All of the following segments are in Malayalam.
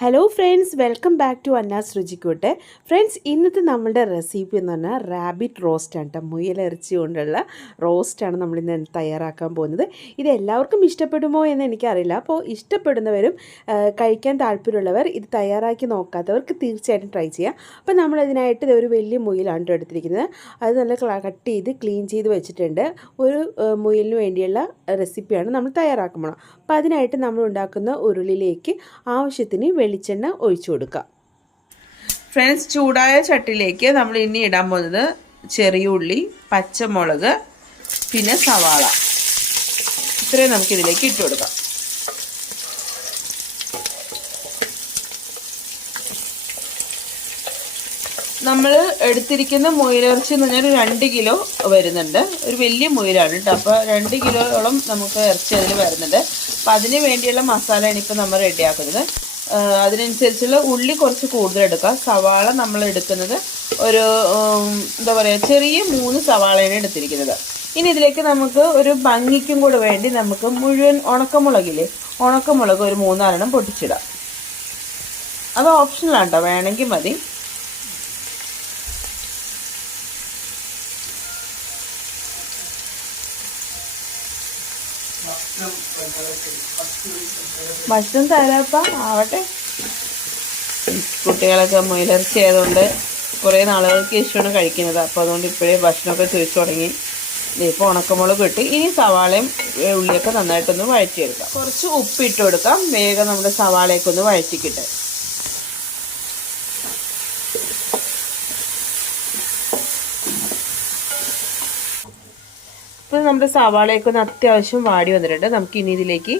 Hello friends welcome back to അന്നാസ് രുചിക്കൂട്ട് ഫ്രണ്ട്സ് ഇന്നത്തെ നമ്മളുടെ റെസിപ്പി എന്ന് പറഞ്ഞാൽ റാബിറ്റ് റോസ്റ്റ് ആണ് കേട്ടോ മുയലിറച്ചി കൊണ്ടുള്ള റോസ്റ്റാണ് നമ്മളിന്ന് തയ്യാറാക്കാൻ പോകുന്നത്. ഇത് എല്ലാവർക്കും ഇഷ്ടപ്പെടുമോ എന്ന് എനിക്കറിയില്ല. അപ്പോൾ ഇഷ്ടപ്പെടുന്നവരും കഴിക്കാൻ താല്പര്യമുള്ളവർ ഇത് തയ്യാറാക്കി നോക്കാത്തവർക്ക് തീർച്ചയായിട്ടും ട്രൈ ചെയ്യാം. അപ്പോൾ നമ്മളിതിനായിട്ട് ഇത് ഒരു വലിയ മുയിലാണ് എടുത്തിരിക്കുന്നത്. അത് നല്ല കട്ട് ചെയ്ത് ക്ലീൻ ചെയ്ത് വെച്ചിട്ടുണ്ട്. ഒരു മുയലിന് വേണ്ടിയുള്ള റെസിപ്പിയാണ് നമ്മൾ തയ്യാറാക്കുമ്പോൾ അപ്പോൾ അതിനായിട്ട് നമ്മൾ ഉണ്ടാക്കുന്ന ഉരുളിലേക്ക് ആവശ്യത്തിന് വെളിച്ചെണ്ണ ഒഴിച്ചു കൊടുക്കാം. ഫ്രണ്ട്സ് ചൂടായ ചട്ടിലേക്ക് നമ്മൾ ഇനി ഇടാൻ പോകുന്നത് ചെറിയ ഉള്ളി പച്ചമുളക് പിന്നെ സവാള. ഇത്രയും നമുക്ക് ഇതിലേക്ക് ഇട്ട് കൊടുക്കാം. നമ്മൾ എടുത്തിരിക്കുന്ന മുയലിറച്ചി എന്ന് പറഞ്ഞാൽ രണ്ട് കിലോ വരുന്നുണ്ട്. ഒരു വലിയ മുയലാണ് കേട്ടോ. അപ്പോൾ രണ്ട് കിലോയോളം നമുക്ക് ഇറച്ചി അതിൽ വരുന്നുണ്ട്. അപ്പോൾ അതിന് വേണ്ടിയുള്ള മസാലയാണ് ഇപ്പോൾ നമ്മൾ റെഡിയാക്കുന്നത്. അതിനനുസരിച്ചുള്ള ഉള്ളി കുറച്ച് കൂടുതൽ എടുക്കുക സവാള നമ്മൾ എടുക്കുന്നത് ഒരു എന്താ പറയുക ചെറിയ മൂന്ന് സവാളയാണ് എടുത്തിരിക്കുന്നത്. ഇനി ഇതിലേക്ക് നമുക്ക് ഒരു ഭംഗിക്കും കൂടെ വേണ്ടി നമുക്ക് മുഴുവൻ ഉണക്കമുളകില്ലേ ഉണക്കമുളക് ഒരു മൂന്നാലെണ്ണം പൊട്ടിച്ചിടാം. അത് ഓപ്ഷനലാണ് കേട്ടോ വേണമെങ്കിൽ മതി. ഭക്ഷണം തരാപ്പ? ആവട്ടെ. കുട്ടികളൊക്കെ മുയലിറച്ചി ആയതുകൊണ്ട് കുറേ നാളുകൾക്ക് ശേഷമാണ് കഴിക്കുന്നത്. അപ്പോൾ അതുകൊണ്ട് ഇപ്പോഴേ ഭക്ഷണമൊക്കെ ചോദിച്ചു തുടങ്ങി. ഇപ്പോൾ ഉണക്കമുളക് ഇട്ട് ഇനി സവാളയും ഉള്ളിയൊക്കെ നന്നായിട്ടൊന്ന് വഴറ്റിയെടുക്കാം. കുറച്ച് ഉപ്പിട്ട് കൊടുക്കാം. വേഗം നമ്മുടെ സവാളയൊക്കെ ഒന്ന് വഴറ്റിക്കിട്ട്. നമ്മുടെ സവാളയൊക്കെ ഒന്ന് അത്യാവശ്യം വാടി വന്നിട്ടുണ്ട്. നമുക്ക് ഇനി ഇതിലേക്ക്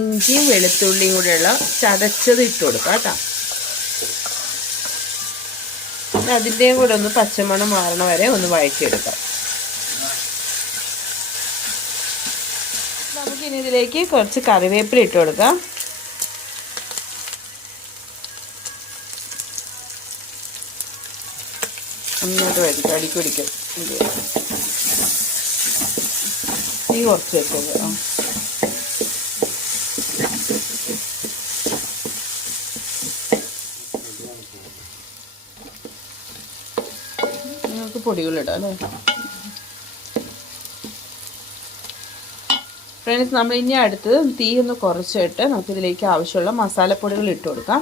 ഇഞ്ചിയും വെളുത്തുള്ളിയും കൂടെയുള്ള ചതച്ചത് ഇട്ട് കൊടുക്കാം കേട്ടോ. അതിന്റെയും കൂടെ ഒന്ന് പച്ചമണം മാറണ വരെ ഒന്ന് വഴറ്റിയെടുക്കാം. നമുക്ക് ഇനി ഇതിലേക്ക് കുറച്ച് കറിവേപ്പില ഇട്ട് കൊടുക്കാം. നന്നായിട്ട് വഴറ്റിക്കാം അടിക്ക് പിടിക്കും. തീ കുറച്ച് വെച്ചത് ആ. നിങ്ങൾക്ക് പൊടികളിടാം ഫ്രണ്ട്സ് നമ്മൾ ഇനി അടുത്ത് തീ ഒന്ന് കുറച്ചിട്ട് നമുക്കിതിലേക്ക് ആവശ്യമുള്ള മസാലപ്പൊടികൾ ഇട്ട് കൊടുക്കാം.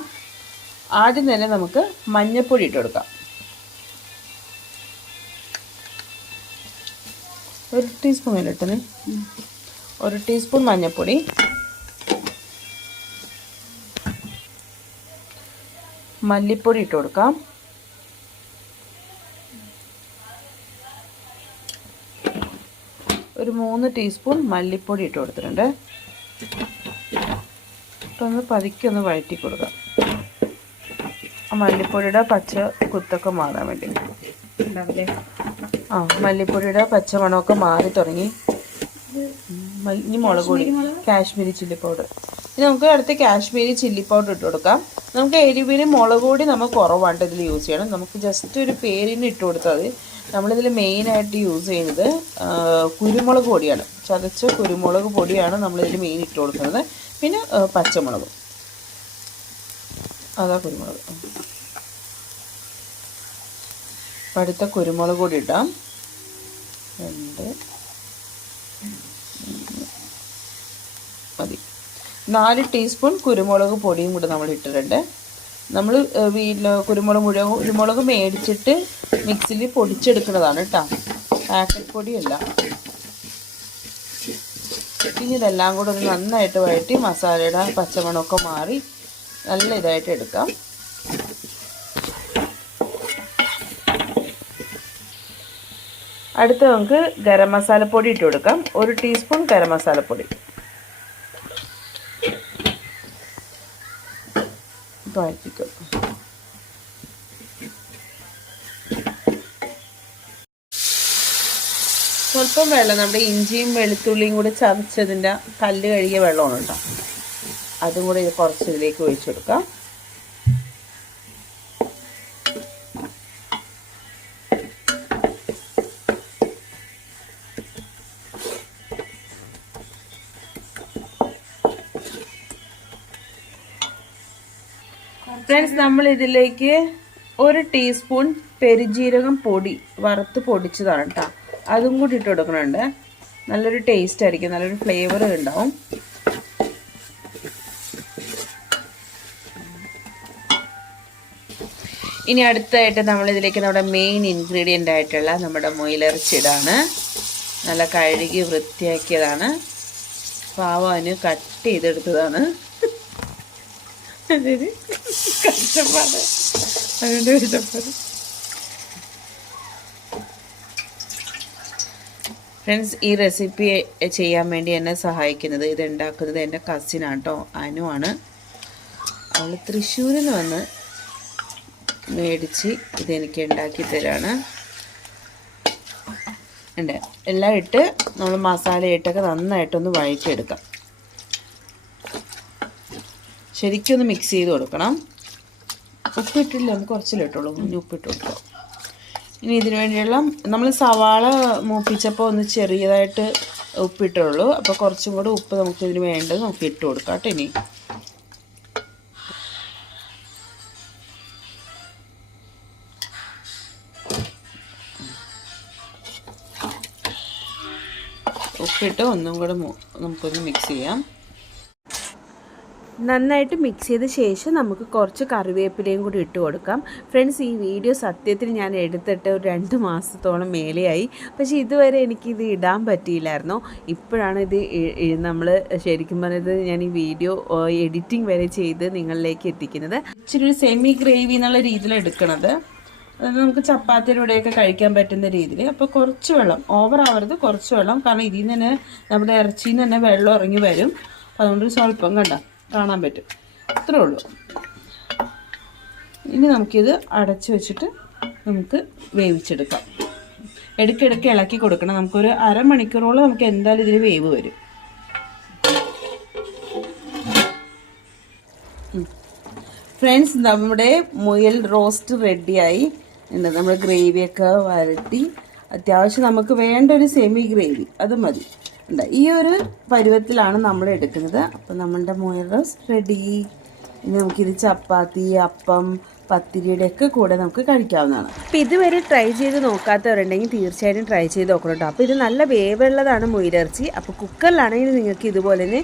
ആദ്യം തന്നെ നമുക്ക് മഞ്ഞൾപ്പൊടി ഇട്ട് കൊടുക്കാം. ഒരു ടീസ്പൂൺ ഇട്ടത് ഒരു ടീസ്പൂൺ മഞ്ഞൾപ്പൊടി മല്ലിപ്പൊടി ഇട്ട് കൊടുക്കാം. ഒരു മൂന്ന് ടീസ്പൂൺ മല്ലിപ്പൊടി ഇട്ട് കൊടുത്തിട്ടുണ്ട്. ഒന്ന് പതുക്കെ ഒന്ന് വഴറ്റി കൊടുക്കാം. ആ മല്ലിപ്പൊടിയുടെ പച്ച കുത്തൊക്കെ മാറാൻ വേണ്ടി. ആ മല്ലിപ്പൊടിയുടെ പച്ചമണമൊക്കെ മാറി തുടങ്ങി. ഇനി മുളക് പൊടി. Kashmiri chilli powder. ഇനി നമുക്ക് അടുത്ത് കാശ്മീരി ചില്ലി പൗഡർ ഇട്ട് കൊടുക്കാം. നമുക്ക് എരിവിന് മുളക് പൊടി നമ്മൾ കുറവാണ്ട് ഇതിൽ യൂസ് ചെയ്യണം. നമുക്ക് ജസ്റ്റ് ഒരു പേരിന് ഇട്ട് കൊടുത്താൽ മതി. നമ്മളിതിൽ മെയിനായിട്ട് യൂസ് ചെയ്യുന്നത് കുരുമുളക് പൊടിയാണ്. ചതച്ച കുരുമുളക് പൊടിയാണ് നമ്മളിതിൽ മെയിൻ ഇട്ട് കൊടുക്കുന്നത്. പിന്നെ പച്ചമുളക്. അതാ കുരുമുളക്. അടുത്ത കുരുമുളക് കൂടി ഇടാം. രണ്ട്. മതി. നാല് ടീസ്പൂൺ കുരുമുളക് പൊടിയും കൂടെ നമ്മൾ ഇട്ടിട്ടുണ്ട്. നമ്മൾ വീട്ടിൽ കുരുമുളക് മുഴുവൻ കുരുമുളക് മേടിച്ചിട്ട് മിക്സിയിൽ പൊടിച്ചെടുക്കുന്നതാണ് കേട്ടോ. പാക്കറ്റ് പൊടിയല്ല. ഇനി ഇതെല്ലാം കൂടെ ഒന്ന് നന്നായിട്ട് വഴറ്റി മസാലയുടെ പച്ചമണമൊക്കെ മാറി നല്ല ഇതായിട്ട് എടുക്കാം. അടുത്ത് നമുക്ക് ഗരം മസാലപ്പൊടി ഇട്ട് കൊടുക്കാം. ഒരു ടീസ്പൂൺ ഗരം മസാലപ്പൊടി വഴറ്റിക്കും. സ്വല്പം വെള്ളം നമ്മുടെ ഇഞ്ചിയും വെളുത്തുള്ളിയും കൂടി ചതച്ചതിന്റെ കല്ല് കഴുകിയ വെള്ളമാണ് കേട്ടോ. അതും കൂടി ഇത് കുറച്ച് ഇതിലേക്ക് ഒഴിച്ചു കൊടുക്കാം. ഫ്രണ്ട്സ് നമ്മൾ ഇതിലേക്ക് ഒരു ടീസ്പൂൺ പെരുജീരകം പൊടി വറുത്ത് പൊടിച്ചതാണ് കേട്ടോ അതും കൂടി ഇട്ട് കൊടുക്കണുണ്ട് നല്ലൊരു ടേസ്റ്റ് ആയിരിക്കും നല്ലൊരു ഫ്ലേവർ ഉണ്ടാവും. ഇനി അടുത്തായിട്ട് നമ്മൾ ഇതിലേക്ക് നമ്മുടെ മെയിൻ ഇൻഗ്രീഡിയന്റ് ആയിട്ടുള്ള നമ്മുടെ മുയിലിറച്ചിടാണ് നല്ല കഴുകി വൃത്തിയാക്കിയതാണ്. പാവാന് കട്ട് ചെയ്തെടുത്തതാണ്. കഷ്ടപ്പാട്. അതുകൊണ്ട് കഷ്ടപ്പാട്. ഫ്രണ്ട്സ് ഈ റെസിപ്പി ചെയ്യാൻ വേണ്ടി എന്നെ സഹായിക്കുന്നത് ഇത് ഉണ്ടാക്കുന്നത് എന്റെ കസിനാണ് കേട്ടോ അനുവാണ് അവൾ തൃശ്ശൂരിൽ നിന്ന് വന്ന് മേടിച്ച് ഇതെനിക്ക് ഉണ്ടാക്കി തരാണ്. ഉണ്ട്. എല്ലാം ഇട്ട് നമ്മൾ മസാല ഇട്ടൊക്കെ നന്നായിട്ടൊന്ന് വഴറ്റിയെടുക്കാം. ശരിക്കും ഒന്ന് മിക്സ് ചെയ്ത് കൊടുക്കണം. ഉപ്പിട്ടില്ല നമുക്ക് കുറച്ചില്ല ഇട്ടുള്ളൂ ഇനി ഉപ്പിട്ട് കൊടുക്കാം. ഇനി ഇതിനു വേണ്ടിയുള്ള നമ്മൾ സവാള മൂപ്പിച്ചപ്പോൾ ഒന്ന് ചെറിയതായിട്ട് ഉപ്പിട്ടുള്ളൂ. അപ്പോൾ കുറച്ചും കൂടെ ഉപ്പ് നമുക്ക് ഇതിന് വേണ്ടത് നമുക്ക് ഇട്ട് കൊടുക്കാം കേട്ടോ ഇനി. ഉപ്പിട്ട് ഒന്നും കൂടെ നമുക്കൊന്ന് മിക്സ് ചെയ്യാം. നന്നായിട്ട് മിക്സ് ചെയ്ത ശേഷം നമുക്ക് കുറച്ച് കറിവേപ്പിലയും കൂടി ഇട്ട് കൊടുക്കാം. ഫ്രണ്ട്സ് ഈ വീഡിയോ സത്യത്തിൽ ഞാൻ എടുത്തിട്ട് ഒരു രണ്ട് മാസത്തോളം മേലെയായി. പക്ഷേ ഇതുവരെ എനിക്കിത് ഇടാൻ പറ്റിയില്ലായിരുന്നു. ഇപ്പോഴാണ് ഇത് നമ്മൾ ശരിക്കും പറഞ്ഞത് ഞാൻ ഈ വീഡിയോ എഡിറ്റിംഗ് വരെ ചെയ്ത് നിങ്ങളിലേക്ക് എത്തിക്കുന്നത്. ഇച്ചിരി ഒരു സെമി ഗ്രേവി എന്നുള്ള രീതിയിൽ എടുക്കണത്. അതായത് നമുക്ക് ചപ്പാത്തിയിലൂടെയൊക്കെ കഴിക്കാൻ പറ്റുന്ന രീതിയിൽ. അപ്പോൾ കുറച്ച് വെള്ളം ഓവർ ആവരുത് കുറച്ച് വെള്ളം. കാരണം ഇതിൽ നിന്ന് തന്നെ നമ്മുടെ ഇറച്ചിയിൽ നിന്ന് തന്നെ വെള്ളം ഇറങ്ങി വരും. അതുകൊണ്ട് സ്വല്പം കണ്ട? കാണാൻ പറ്റും. അത്രേ ഉള്ളൂ. ഇനി നമുക്കിത് അടച്ച് വെച്ചിട്ട് നമുക്ക് വേവിച്ചെടുക്കാം. ഇടയ്ക്കിടയ്ക്ക് ഇളക്കി കൊടുക്കണം. നമുക്കൊരു അരമണിക്കൂറോളം നമുക്ക് എന്തായാലും ഇതിന് വേവ് വരും. ഫ്രണ്ട്സ് നമ്മുടെ മുയൽ റോസ്റ്റ് റെഡിയായി. എന്താ നമ്മൾ ഗ്രേവിയൊക്കെ വരട്ടി അത്യാവശ്യം നമുക്ക് വേണ്ട ഒരു സെമി ഗ്രേവി അത് മതി. ഈ ഒരു പരുവത്തിലാണ് നമ്മൾ എടുക്കുന്നത്. അപ്പം നമ്മുടെ റോസ്റ്റ് റെഡി ഇനി നമുക്കിത് ചപ്പാത്തി അപ്പം പത്തിരിയുടെ ഒക്കെ കൂടെ നമുക്ക് കഴിക്കാവുന്നതാണ്. അപ്പോൾ ഇതുവരെ ട്രൈ ചെയ്ത് നോക്കാത്തവരുണ്ടെങ്കിൽ തീർച്ചയായിട്ടും ട്രൈ ചെയ്ത് നോക്കണം കേട്ടോ അപ്പോൾ ഇത് നല്ല വേവുള്ളതാണ് മുയിലിറച്ചി അപ്പോൾ കുക്കറിലാണെങ്കിൽ നിങ്ങൾക്ക് ഇതുപോലെ തന്നെ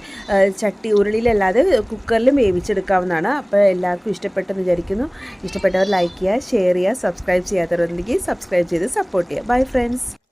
ചട്ടി ഉരുളിയിലല്ലാതെ കുക്കറിലും വേവിച്ചെടുക്കാവുന്നതാണ്. അപ്പോൾ എല്ലാവർക്കും ഇഷ്ടപ്പെട്ടെന്ന് വിചാരിക്കുന്നു. ഇഷ്ടപ്പെട്ടവർ ലൈക്ക് ചെയ്യുക ഷെയർ ചെയ്യുക സബ്സ്ക്രൈബ് ചെയ്യാത്തവരുണ്ടെങ്കിൽ സബ്സ്ക്രൈബ് ചെയ്ത് സപ്പോർട്ട് ചെയ്യുക. Bye friends